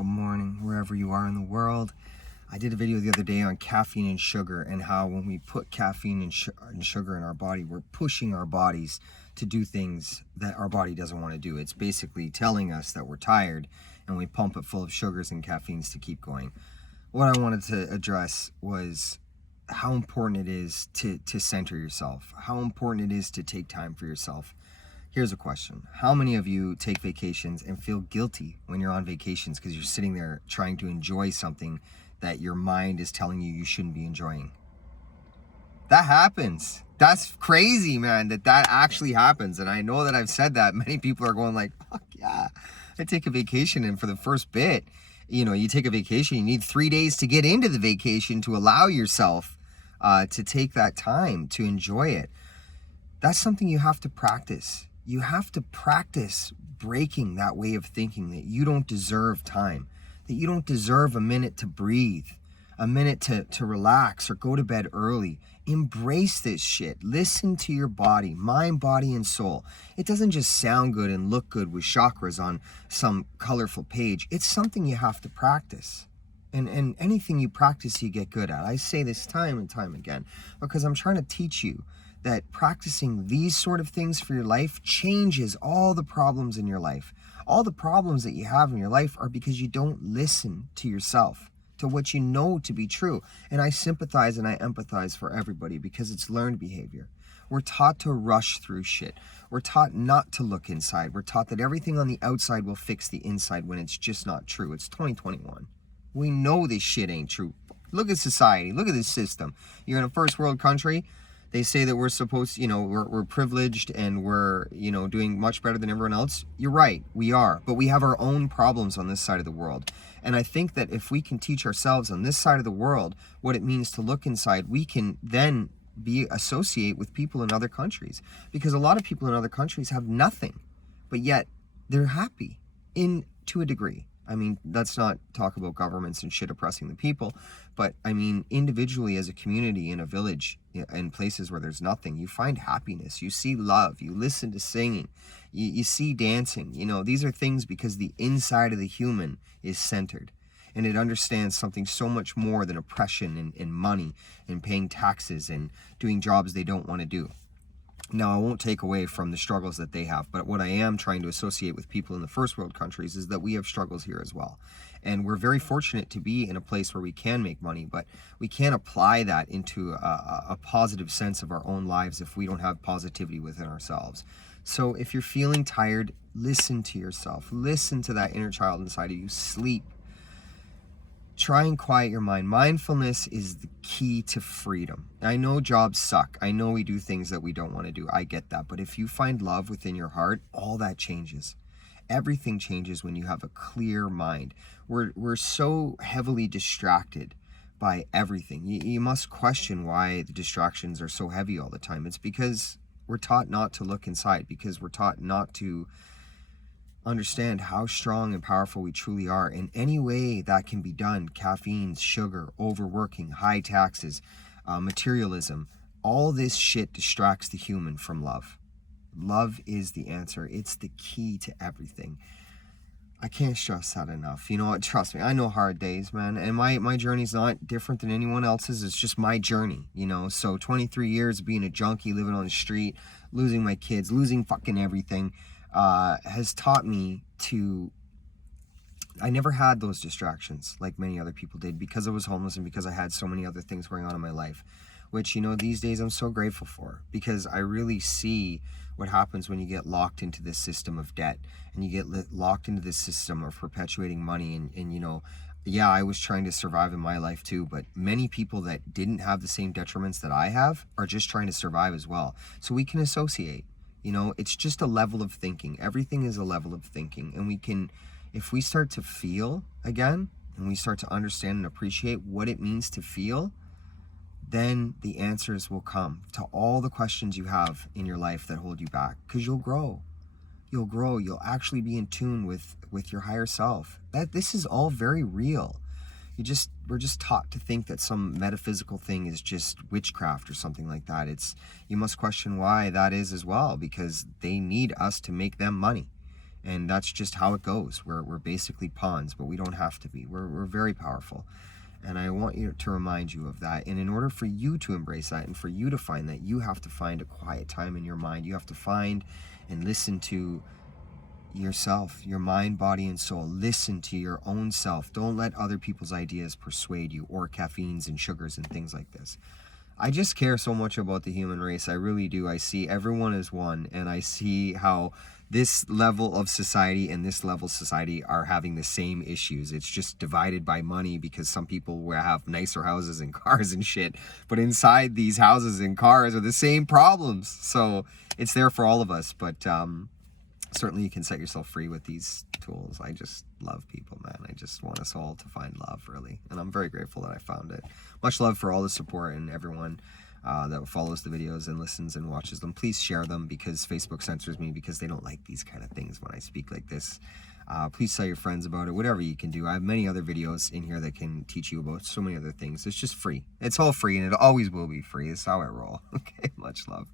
good morning, wherever you are in the world. I did a video the other day on caffeine and sugar and how when we put caffeine and sugar in our body, we're pushing our bodies to do things that our body doesn't want to do. It's basically telling us that we're tired and we pump it full of sugars and caffeines to keep going. What I wanted to address was how important it is to center yourself, how important it is to take time for yourself. Here's a question. How many of you take vacations and feel guilty when you're on vacations because you're sitting there trying to enjoy something that your mind is telling you shouldn't be enjoying? That happens. That's crazy, man, that actually happens. And I know that I've said that. Many people are going like, fuck yeah, I take a vacation, and for the first bit, you take a vacation, you need 3 days to get into the vacation to allow yourself to take that time to enjoy it. That's something you have to practice. You have to practice breaking that way of thinking that you don't deserve time, that you don't deserve a minute to breathe, a minute to relax or go to bed early. Embrace this shit. Listen to your body, mind, body, and soul. It doesn't just sound good and look good with chakras on some colorful page. It's something you have to practice. And anything you practice, you get good at. I say this time and time again because I'm trying to teach you that practicing these sort of things for your life changes all the problems in your life. All the problems that you have in your life are because you don't listen to yourself, to what you know to be true. And I sympathize and I empathize for everybody because it's learned behavior. We're taught to rush through shit. We're taught not to look inside. We're taught that everything on the outside will fix the inside when it's just not true. It's 2021. We know this shit ain't true. Look at society. Look at this system. You're in a first world country. They say that we're supposed, we're privileged and we're, doing much better than everyone else. You're right, we are. But we have our own problems on this side of the world. And I think that if we can teach ourselves on this side of the world what it means to look inside, we can then associate with people in other countries. Because a lot of people in other countries have nothing, but yet they're happy to a degree. I mean, let's not talk about governments and shit oppressing the people, but I mean, individually as a community in a village, in places where there's nothing, you find happiness, you see love, you listen to singing, you see dancing. These are things because the inside of the human is centered and it understands something so much more than oppression and money and paying taxes and doing jobs they don't want to do. Now, I won't take away from the struggles that they have, but what I am trying to associate with people in the first world countries is that we have struggles here as well. And we're very fortunate to be in a place where we can make money, but we can't apply that into a positive sense of our own lives if we don't have positivity within ourselves. So if you're feeling tired, listen to yourself. Listen to that inner child inside of you. Sleep. Try and quiet your mind. Mindfulness is the key to freedom. I know jobs suck. I know we do things that we don't want to do. I get that. But if you find love within your heart, all that changes. Everything changes when you have a clear mind. We're so heavily distracted by everything. You must question why the distractions are so heavy all the time. It's because we're taught not to look inside, because we're taught not to understand how strong and powerful we truly are in any way that can be done. Caffeine, sugar, overworking, high taxes, materialism, all this shit distracts the human from love. Love is the answer. It's the key to everything. I can't stress that enough. You know what? Trust me, I know hard days, man. And my journey's not different than anyone else's. It's just my journey, So 23 years of being a junkie, living on the street, losing my kids, losing fucking everything, has taught me I never had those distractions like many other people did because I was homeless and because I had so many other things going on in my life, which, these days I'm so grateful for, because I really see what happens when you get locked into this system of debt and you get locked into this system of perpetuating money. And yeah, I was trying to survive in my life too, but many people that didn't have the same detriments that I have are just trying to survive as well. So we can associate. It's just a level of thinking. Everything is a level of thinking. And we can, if we start to feel again, and we start to understand and appreciate what it means to feel, then the answers will come to all the questions you have in your life that hold you back, because you'll grow. You'll actually be in tune with your higher self. This is all very real. We're just taught to think that some metaphysical thing is just witchcraft or something like that. You must question why that is as well, because they need us to make them money. And that's just how it goes. We're basically pawns, but we don't have to be. We're very powerful. And I want you to remind you of that. And in order for you to embrace that and for you to find that, you have to find a quiet time in your mind. You have to find and listen to yourself, your mind, body, and soul. Listen to your own self. Don't let other people's ideas persuade you, or caffeines and sugars and things like this. I just care so much about the human race. I really do. I see everyone as one, and I see how this level of society and this level of society are having the same issues. It's just divided by money, because some people have nicer houses and cars and shit, but inside these houses and cars are the same problems. So it's there for all of us, but certainly you can set yourself free with these tools. I just love people, man. I just want us all to find love, really. And I'm very grateful that I found it. Much love for all the support and everyone that follows the videos and listens and watches them. Please share them, because Facebook censors me because they don't like these kind of things when I speak like this. Please tell your friends about it, whatever you can do. I have many other videos in here that can teach you about so many other things. It's just free. It's all free, and it always will be free. It's how I roll. Okay, much love.